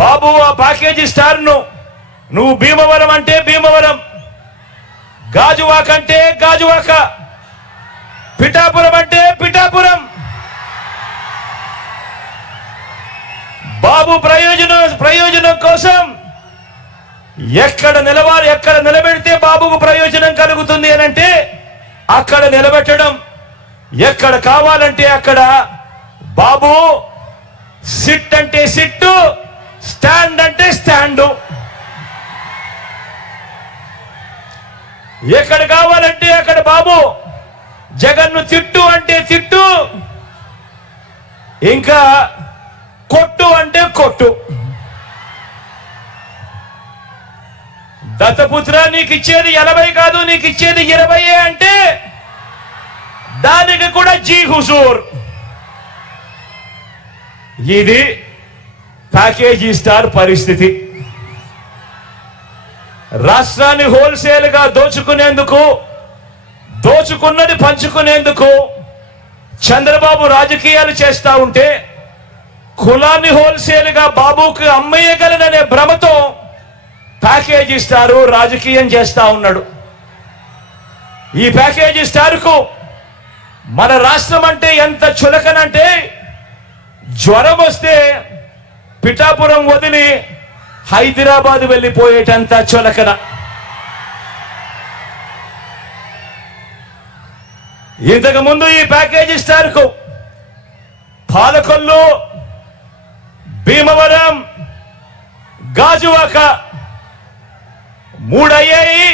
బాబు ఆ package star నువ్వు భీమవరం అంటే భీమవరం, గాజువాక అంటే గాజువాక, పిఠాపురం అంటే పిఠాపురం. బాబు ప్రయోజనం కోసం ఎక్కడ నిలబెడితే బాబుకు ప్రయోజనం కలుగుతుంది అని అంటే అక్కడ నిలబెట్టడం, ఎక్కడ కావాలంటే అక్కడ. బాబు సిట్ అంటే సిట్టు, స్టాండ్ అంటే స్టాండు. ఎక్కడ కావాలంటే అక్కడ బాబు. జగన్ను తిట్టు అంటే తిట్టు, ఇంకా కొట్టు అంటే కొట్టు. దత్తపుత్ర నీకు ఇచ్చేది 80 కాదు, నీకు ఇచ్చేది 20 అంటే దానికి కూడా జీ హుజూర్. ఇది ప్యాకేజీ స్టార్ పరిస్థితి. రాష్ట్రాన్ని హోల్సేల్ గా దోచుకునేందుకు, దోచుకున్నది పంచుకునేందుకు చంద్రబాబు రాజకీయాలు చేస్తా ఉంటే, కులాన్ని హోల్సేల్ గా బాబుకు అమ్మేయగలననే భ్రమతో ప్యాకేజీ స్టారు రాజకీయం చేస్తా ఉన్నాడు. ఈ ప్యాకేజీ స్టార్కు మన రాష్ట్రం అంటే ఎంత చులకనంటే, జ్వరం వస్తే పిఠాపురం వదిలి హైదరాబాద్ వెళ్ళిపోయేటంత చులకన. ఇంతకు ముందు ఈ ప్యాకేజీ స్టార్కు పాలకొల్లు, భీమవరం, గాజువాక 3 అయ్యాయి.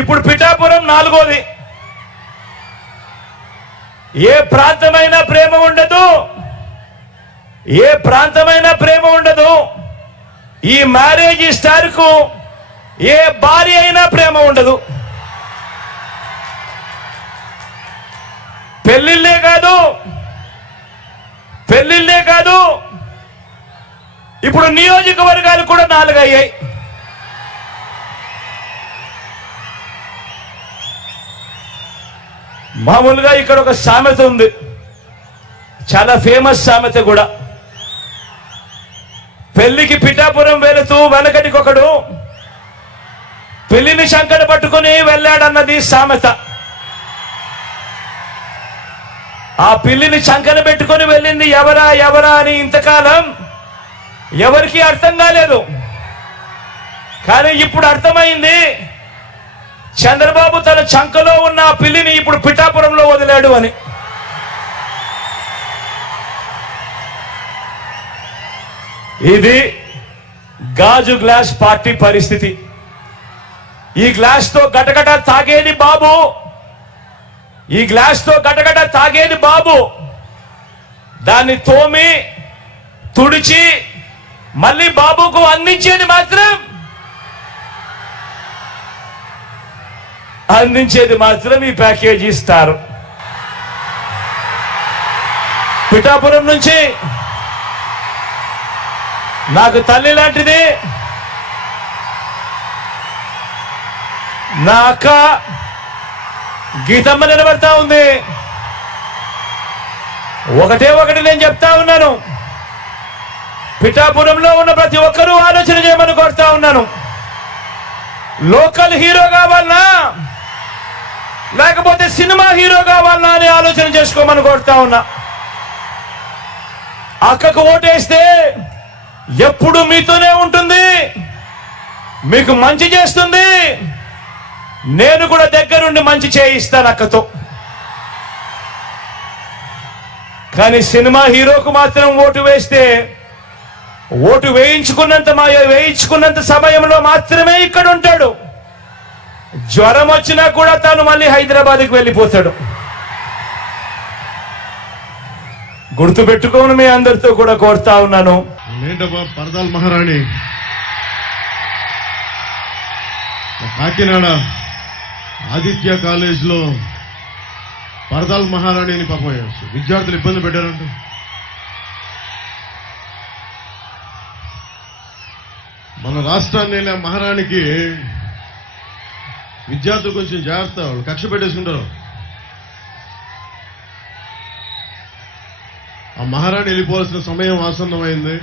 ఇప్పుడు పిఠాపురం 4వది. ఏ ప్రాంతమైన ప్రేమ ఉండదు, ఏ ప్రాంతమైన ప్రేమ ఉండదు. ఈ మ్యారేజ్ స్టార్కు ఏ భార్య అయినా ప్రేమ ఉండదు. పెళ్లిళ్ళే కాదు, ఇప్పుడు నియోజకవర్గాలు కూడా 4 అయ్యాయి. మామూలుగా ఇక్కడ ఒక సామెత ఉంది, చాలా ఫేమస్ సామెత కూడా. పెళ్లికి పిఠాపురం వెళుతూ వెనకటికొకడు పెళ్లిని శంకర పట్టుకుని వెళ్ళాడన్నది సామెత. ఆ పిల్లిని శంకర పెట్టుకుని వెళ్ళింది ఎవరా అని ఇంతకాలం ఎవరికి అర్థం కాలేదు. కానీ ఇప్పుడు అర్థమైంది, చంద్రబాబు తన చంకలో ఉన్న ఆ పిల్లిని ఇప్పుడు పిఠాపురంలో వదిలాడు అని. ఇది గాజు గ్లాస్ పార్టీ పరిస్థితి. ఈ గ్లాస్ తో గటగట తాగేది బాబు, ఈ గ్లాస్ తో గటగట తాగేది బాబు. దాన్ని తోమి తుడిచి మళ్ళీ బాబుకు అందించేది మాత్రం ఈ ప్యాకేజీ స్టార్. పిఠాపురం నుంచి నాకు తల్లి లాంటిది నా అక్క గీతమ్మ నిలబడతా ఉంది. ఒకటి నేను చెప్తా ఉన్నాను, పిఠాపురంలో ఉన్న ప్రతి ఒక్కరూ ఆలోచన చేయమని కోరుతా ఉన్నాను. లోకల్ హీరో కావాలనా లేకపోతే సినిమా హీరో కావాలనా అని ఆలోచన చేసుకోమని కోరుతా ఉన్నా. అక్కకు ఓటేస్తే ఎప్పుడు మీతోనే ఉంటుంది, మీకు మంచి చేస్తుంది. నేను కూడా దగ్గరుండి మంచి చేయిస్తాను అక్కతో. కానీ సినిమా హీరోకు మాత్రం ఓటు వేస్తే, ఓటు వేయించుకున్నంత సమయంలో మాత్రమే ఇక్కడ ఉంటాడు. జ్వరం వచ్చినా కూడా తాను మళ్ళీ హైదరాబాద్కి వెళ్ళిపోతాడు. గుర్తుపెట్టుకోని మీ అందరితో కూడా కోరుతా ఉన్నాను. పరదాల మహారాణి కాకినాడ ఆదిత్య కాలేజ్లో పరదాల మహారాణిని పాపం విద్యార్థులు ఇబ్బంది పెట్టారంట. మన రాష్ట్రాన్ని మహారాణికి విద్యార్థులు కొంచెం జాగ్రత్త, వాళ్ళు కక్ష పెట్టేసుకుంటారు. ఆ మహారాణి వెళ్ళిపోవాల్సిన సమయం ఆసన్నమైంది.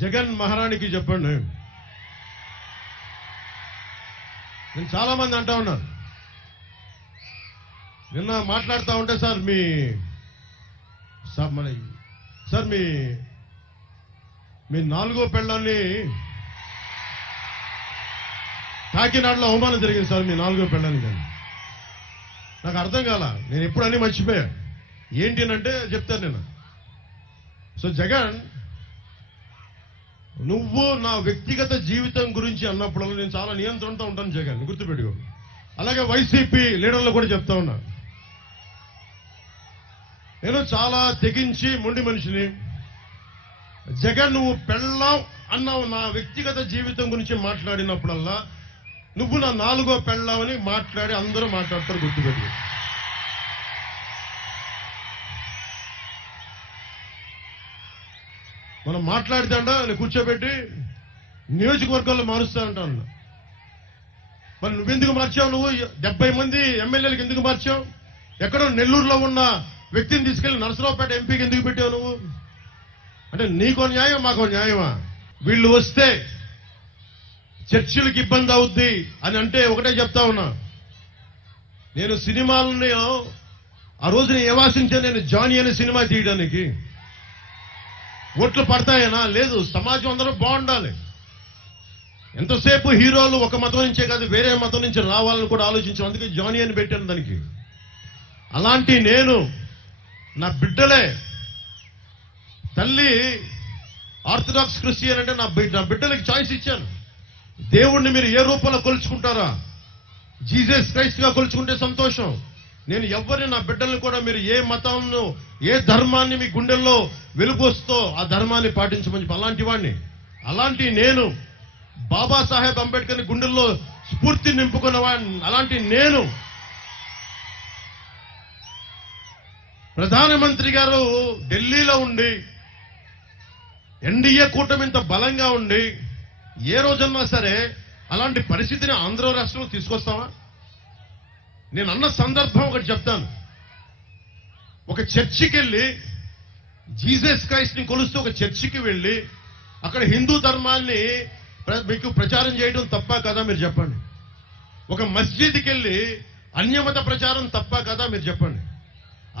జగన్ మహారాణికి చెప్పండి. నేను చాలా మంది అంటా ఉన్నారు, నిన్న మాట్లాడుతూ ఉంటే సార్ మీ నాలుగో పెళ్ళాన్ని కాకినాడలో అవమానం జరిగింది సార్, మీ నాలుగో పెళ్ళాన్ని. కానీ నాకు అర్థం కాల, నేను ఎప్పుడు అన్నీ మర్చిపోయా. ఏంటి అంటే చెప్తాను నేను. సో జగన్, నువ్వు నా వ్యక్తిగత జీవితం గురించి అన్నప్పుడు నేను చాలా నియంత్రణతో ఉంటాను జగన్, గుర్తుపెట్టుకో. అలాగే వైసీపీ లీడర్లు కూడా చెప్తా ఉన్నా, నేను చాలా తెగించి మొండి మనిషిని. జగన్, నువ్వు పెళ్ళాం అన్నావు, నా వ్యక్తిగత జీవితం గురించి మాట్లాడినప్పుడల్లా నువ్వు నా నాలుగో పెళ్ళామని మాట్లాడి అందరూ మాట్లాడతారు, గుర్తుపెట్టుకో. మనం మాట్లాడితే నేను కూర్చోబెట్టి నియోజకవర్గాల్లో మారుస్తా అంటాను. మరి నువ్వెందుకు మార్చావు? నువ్వు 70 మంది ఎమ్మెల్యేలకు ఎందుకు మార్చావు? ఎక్కడో నెల్లూరులో ఉన్న వ్యక్తిని తీసుకెళ్లి నరసరావుపేట ఎంపీకి ఎందుకు పెట్టావు నువ్వు? అంటే నీకో న్యాయం, మాకో న్యాయమా? వీళ్ళు వస్తే చర్చిలకు ఇబ్బంది అవుద్ది అని అంటే ఒకటే చెప్తా ఉన్నా, నేను సినిమాలని ఆ రోజున ఏవాసించా, నేను జానీ అనే సినిమా తీయడానికి. ఓట్లు పడతాయనా? లేదు. సమాజం అందరూ బాగుండాలి. ఎంతసేపు హీరోలు ఒక మతం నుంచే కాదు, వేరే మతం నుంచి రావాలని కూడా ఆలోచించాం. అందుకే జానీ అని పెట్టాను దానికి. అలాంటి నేను, నా బిడ్డలే, తల్లి ఆర్థడాక్స్ క్రిస్టియన్ అంటే నా బిడ్డలకి చాయిస్ ఇచ్చాను. దేవుణ్ణి మీరు ఏ రూపంలో కొలుచుకుంటారా? జీసస్ క్రైస్ట్ గా కొలుచుకుంటే సంతోషం. నేను ఎవరిని, నా బిడ్డల్ని కూడా మీరు ఏ మతంను, ఏ ధర్మాన్ని మీ గుండెల్లో వెలుగొస్తో ఆ ధర్మాన్ని పాటించమని అలాంటి వాడిని. అలాంటి నేను బాబాసాహెబ్ అంబేద్కర్ గుండెల్లో స్ఫూర్తి నింపుకున్న వాడిని. అలాంటి నేను ప్రధానమంత్రి గారు ఢిల్లీలో ఉండి, ఎన్డీఏ కూటమి ఇంత బలంగా ఉండి, ఏ రోజన్నా సరే అలాంటి పరిస్థితిని ఆంధ్ర రాష్ట్రంలో తీసుకొస్తావా? నేను అన్న సందర్భం ఒకటి చెప్తాను. ఒక చర్చికి వెళ్ళి జీసస్ క్రైస్ట్ ని కొలుస్తూ ఒక చర్చికి వెళ్ళి అక్కడ హిందూ ధర్మాన్ని మీకు ప్రచారం చేయడం తప్ప కదా? మీరు చెప్పండి. ఒక మస్జిద్కి వెళ్ళి అన్యమత ప్రచారం తప్ప కదా? మీరు చెప్పండి.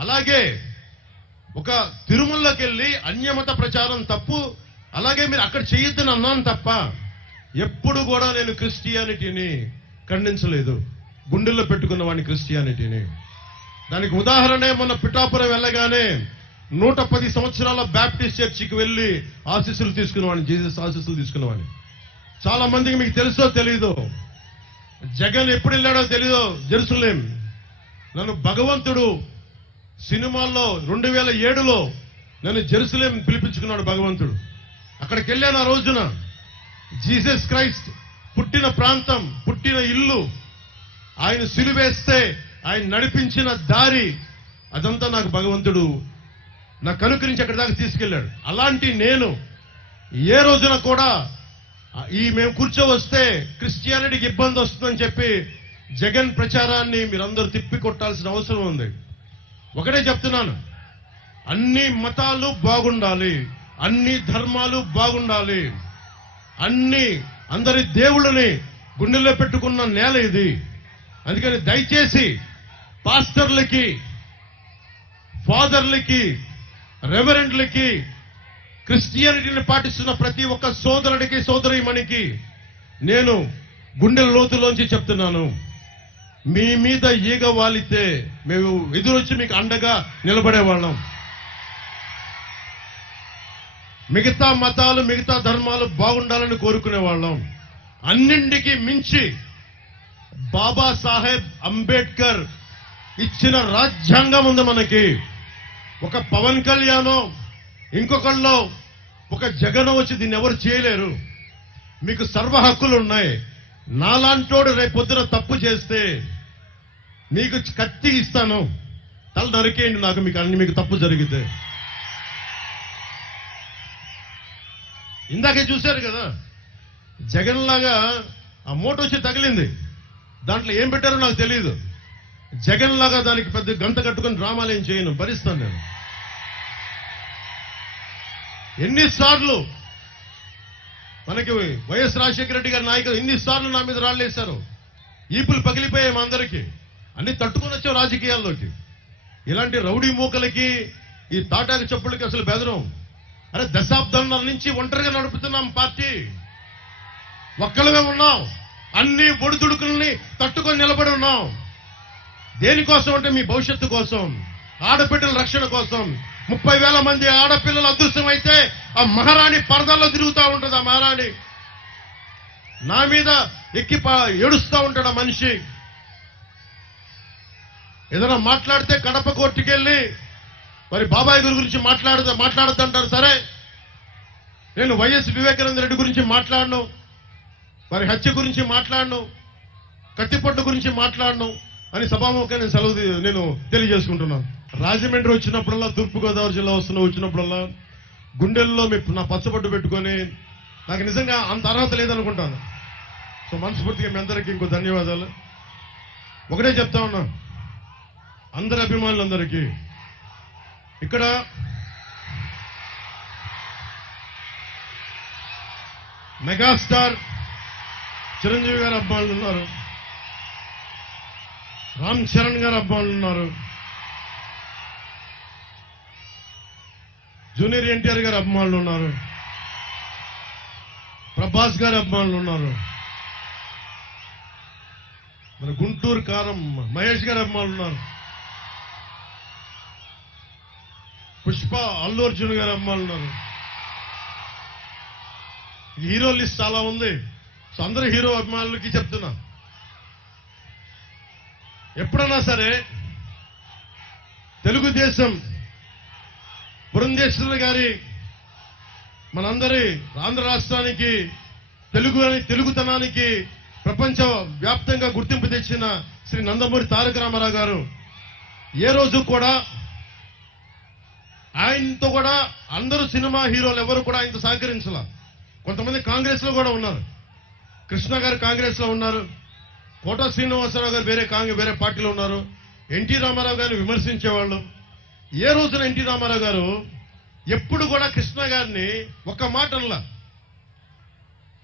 అలాగే ఒక తిరుమలకి వెళ్ళి అన్యమత ప్రచారం తప్పు, అలాగే మీరు అక్కడ చేయొద్దని అన్నాను తప్ప ఎప్పుడు కూడా నేను క్రిస్టియానిటీని ఖండించలేదు. గుండెల్లో పెట్టుకున్న వాడిని క్రిస్టియానిటీని. దానికి ఉదాహరణ మొన్న పిఠాపురం వెళ్ళగానే 110 సంవత్సరాల బ్యాప్టిస్ట్ చర్చికి వెళ్ళి ఆశీస్సులు తీసుకున్నవాడిని, జీసస్ ఆశీస్సులు తీసుకున్నవాడిని. చాలా మందికి మీకు తెలుసో తెలీదో, జగన్ ఎప్పుడు వెళ్ళాడో తెలీదో జెరూసలేం. నన్ను భగవంతుడు సినిమాల్లో 2007లో నన్ను జెరూసలేం పిలిపించుకున్నాడు భగవంతుడు. అక్కడికి వెళ్ళాను. ఆ రోజున జీసస్ క్రైస్ట్ పుట్టిన ప్రాంతం, పుట్టిన ఇల్లు, ఆయన సిలువేస్తే ఆయన నడిపించిన దారి, అదంతా నాకు భగవంతుడు నా కనుకరించి అక్కడి దాకా తీసుకెళ్లాడు. అలాంటి నేను ఏ రోజున కూడా మేము కూర్చోవస్తే క్రిస్టియానిటీకి ఇబ్బంది వస్తుందని చెప్పి జగన్ ప్రచారాన్ని మీరందరూ తిప్పి కొట్టాల్సిన అవసరం ఉంది. ఒకటే చెప్తున్నాను, అన్ని మతాలు బాగుండాలి, అన్ని ధర్మాలు బాగుండాలి, అందరి దేవుళ్ళని గుండెల్లో పెట్టుకున్న నేల ఇది. అందుకని దయచేసి పాస్టర్లకి, ఫాదర్లకి, రెవరెండ్లకి, క్రిస్టియానిటీని పాటిస్తున్న ప్రతి ఒక్క సోదరుడికి, సోదరీమణికి నేను గుండెల లోతులోంచి చెప్తున్నాను, మీ మీద ఈగ వాలితే మేము ఎదురొచ్చి మీకు అండగా నిలబడేవాళ్ళం. మిగతా మతాలు, మిగతా ధర్మాలు బాగుండాలని కోరుకునేవాళ్ళం. అన్నింటికి మించి బాబాసాహెబ్ అంబేద్కర్ ఇచ్చిన రాజ్యాంగం ఉంది మనకి. ఒక పవన్ కళ్యాణో ఇంకొకళ్ళో ఒక జగన్ వచ్చి దీన్ని ఎవరు చేయలేరు. మీకు సర్వ హక్కులు ఉన్నాయి. నాలాంటోడు రేపొద్దున తప్పు చేస్తే మీకు కత్తి ఇస్తాను, తల నరికేయండి నాకు, మీకు తప్పు జరిగితే. ఇందాకే చూశారు కదా, జగన్ లాగా ఆ మూట వచ్చి తగిలింది, దాంట్లో ఏం పెట్టారో నాకు తెలియదు. జగన్ లాగా దానికి పెద్ద గంట కట్టుకుని డ్రామాలు ఏం చేయను, భరిస్తాను నేను. ఎన్నిసార్లు మనకి వైఎస్ రాజశేఖర రెడ్డి గారి నాయకులు ఇన్నిసార్లు నా మీద రాళ్ళేశారు, ఈపులు పగిలిపోయాయి మా అందరికీ, అన్ని తట్టుకొని వచ్చాం రాజకీయాల్లోకి. ఇలాంటి రౌడీ మూకలకి ఈ తాటాకు చెప్పులకి అసలు బెదరం. అరే దశాబ్దాల నుంచి ఒంటరిగా నడుపుతున్నాం పార్టీ, ఒక్కళ్ళమే ఉన్నాం, అన్ని ఒడిదుడుకుల్ని తట్టుకొని నిలబడి ఉన్నాం. దేనికోసం అంటే మీ భవిష్యత్తు కోసం, ఆడపిల్లల రక్షణ కోసం. 30,000 మంది ఆడపిల్లలు అదృశ్యం అయితే ఆ మహారాణి పరదల్లో తిరుగుతూ ఉంటుంది. ఆ మహారాణి నా మీద ఎక్కి ఏడుస్తూ ఉంటాడు ఆ మనిషి. ఏదైనా మాట్లాడితే కడప కోర్టుకెళ్ళి మరి బాబాయ్ గారి గురించి మాట్లాడద్దంటారు. సరే, నేను వైఎస్ వివేకానంద రెడ్డి గురించి మాట్లాడను, మరి హత్య గురించి మాట్లాడను, కత్తిపట్టు గురించి మాట్లాడను అని సభాముఖంగా నేను తెలియజేసుకుంటున్నాను. రాజమండ్రి వచ్చినప్పుడల్లా, తూర్పుగోదావరి జిల్లా వచ్చినప్పుడల్లా గుండెల్లో నా పచ్చబొట్టు పెట్టుకొని, నాకు నిజంగా అంత అర్హత లేదనుకుంటాను. సో మనస్ఫూర్తిగా మీ అందరికీ ఇంకో ధన్యవాదాలు. ఒకటే చెప్తా ఉన్నా అందరి అభిమానులందరికీ, ఇక్కడ మెగాస్టార్ చిరంజీవి గారు అభిమానులు ఉన్నారు, రామ్ చరణ్ గారు అభిమానులు ఉన్నారు, జూనియర్ ఎన్టీఆర్ గారు అభిమానులు ఉన్నారు, ప్రభాస్ గారి అభిమానులు ఉన్నారు, మన గుంటూరు కారం మహేష్ గారి అభిమానులు ఉన్నారు, పుష్ప అల్లు అర్జున్ గారి అభిమానులు ఉన్నారు. హీరో లిస్ట్ చాలా ఉంది. సో అందరూ హీరో అభిమానులకి చెప్తున్నా, ఎప్పుడన్నా సరే తెలుగుదేశం పురంధేశ్వరి గారి మనందరి ఆంధ్ర రాష్ట్రానికి తెలుగుతనానికి ప్రపంచ వ్యాప్తంగా గుర్తింపు తెచ్చిన శ్రీ నందమూరి తారక రామారావు గారు ఏ రోజు కూడా ఆయనతో కూడా అందరూ సినిమా హీరోలు ఎవరు కూడా ఆయనతో సహకరించాల. కొంతమంది కాంగ్రెస్ లో కూడా ఉన్నారు, కృష్ణ గారు కాంగ్రెస్ లో ఉన్నారు, కోటా శ్రీనివాసరావు గారు వేరే పార్టీలో ఉన్నారు, ఎన్టీ రామారావు గారిని విమర్శించేవాళ్ళు. ఏ రోజున ఎన్టీ రామారావు గారు ఎప్పుడు కూడా కృష్ణ గారిని ఒక్క మాట అనలా.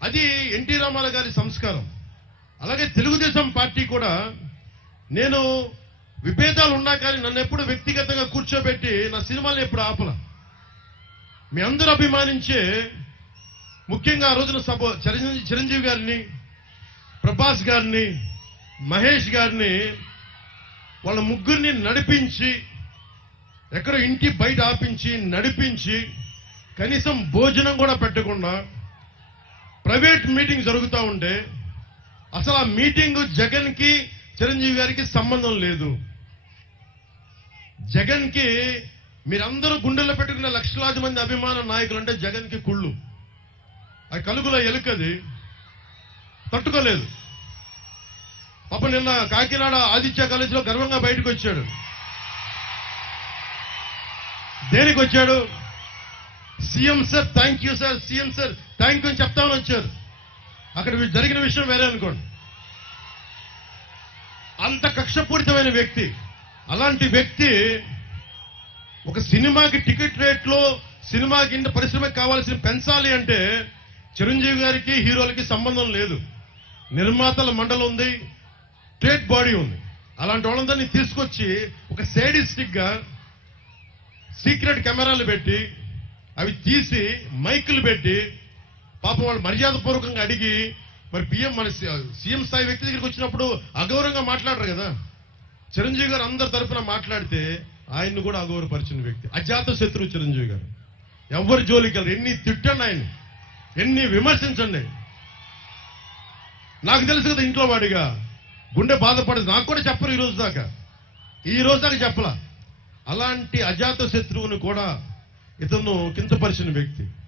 అది ఎన్టీ రామారావు గారి సంస్కారం. అలాగే తెలుగుదేశం పార్టీ కూడా, నేను విభేదాలు ఉన్నా కానీ నన్ను ఎప్పుడు వ్యక్తిగతంగా కూర్చోబెట్టి నా సినిమాలను ఎప్పుడు ఆపల. మీ అందరూ అభిమానించే, ముఖ్యంగా ఆ రోజున చిరంజీవి గారిని, ప్రభాస్ గారిని, మహేష్ గారిని, వాళ్ళ ముగ్గురిని నడిపించి, ఎక్కడో ఇంటి బయట ఆపించి నడిపించి, కనీసం భోజనం కూడా పెట్టకుండా ప్రైవేట్ మీటింగ్ జరుగుతూ ఉంటే, అసలు ఆ మీటింగ్ జగన్ కి చిరంజీవి గారికి సంబంధం లేదు. జగన్ కి మీరందరూ గుండెల్లో పెట్టుకున్న లక్షలాది మంది అభిమాన నాయకులు అంటే జగన్ కి కుళ్ళు. ఆ కలుగులో ఎలుకది తట్టుకోలేదు. పాప నిన్న కాకినాడ ఆదిత్య కాలేజీలో గర్వంగా బయటకు వచ్చాడు. దేనికి వచ్చాడు? CM sir thank you sir, CM sir thank you అని చెప్తామని వచ్చారు. అక్కడ జరిగిన విషయం వేరే అనుకోండి. అంత కక్షపూరితమైన వ్యక్తి. అలాంటి వ్యక్తి ఒక సినిమాకి టికెట్ రేట్లో, సినిమాకి ఇంత పరిశ్రమకి కావాల్సిన పెంచాలి అంటే చిరంజీవి గారికి హీరోలకి సంబంధం లేదు. నిర్మాతల మండలి ఉంది, స్టేట్ బాడీ ఉంది. అలాంటి వాళ్ళందరినీ తీసుకొచ్చి ఒక సేడిస్టిక్ గా సీక్రెట్ కెమెరాలు పెట్టి, అవి తీసి మైకులు పెట్టి, పాపం వాళ్ళు మర్యాదపూర్వకంగా అడిగి, మరి మన సీఎం స్థాయి వ్యక్తి దగ్గరికి వచ్చినప్పుడు అగౌరవంగా మాట్లాడరు కదా. చిరంజీవి గారు అందరి తరఫున మాట్లాడితే ఆయన్ని కూడా అగౌరవపరిచిన వ్యక్తి. అజాత శత్రువు చిరంజీవి గారు. ఎవరు జోలికి వెళ్ళరు. ఎన్ని తిట్టండి, ఆయన ఎన్ని విమర్శించండి. నాకు తెలుసు కదా ఇంట్లో వాడిగా గుండె బాధపడదు. నాకు కూడా చెప్పరు ఈ రోజు దాకా చెప్పలా. అలాంటి అజాత శత్రువుని కూడా ఇతను కించపరిచిన వ్యక్తి.